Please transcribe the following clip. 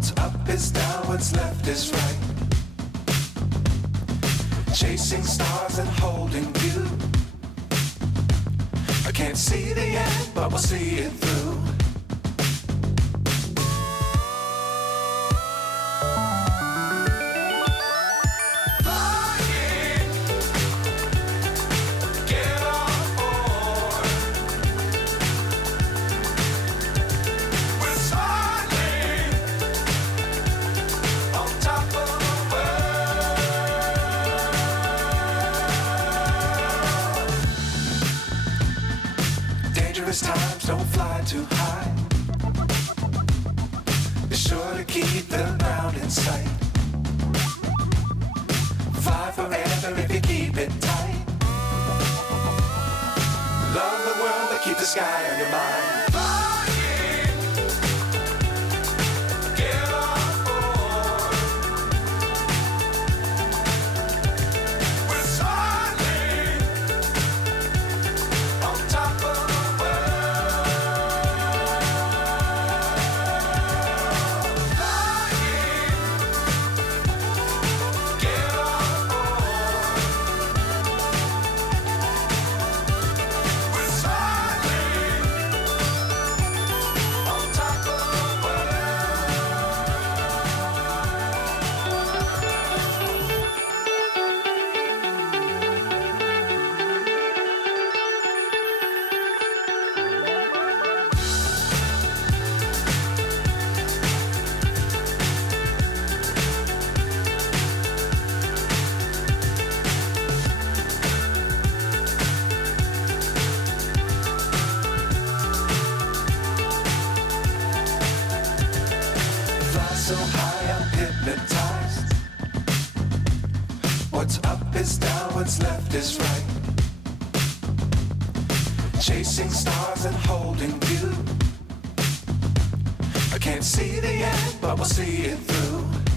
What's up is down, what's left is right. Chasing stars and holding you. I can't see the end, but we'll see it through. Times don't fly too high. Be sure to keep the ground in sight. Fly forever if you keep it tight. Love the world but keep the sky on your mind. So high I'm hypnotized. What's up is down, what's left is right. Chasing stars and holding you. I can't see the end, but we'll see it through.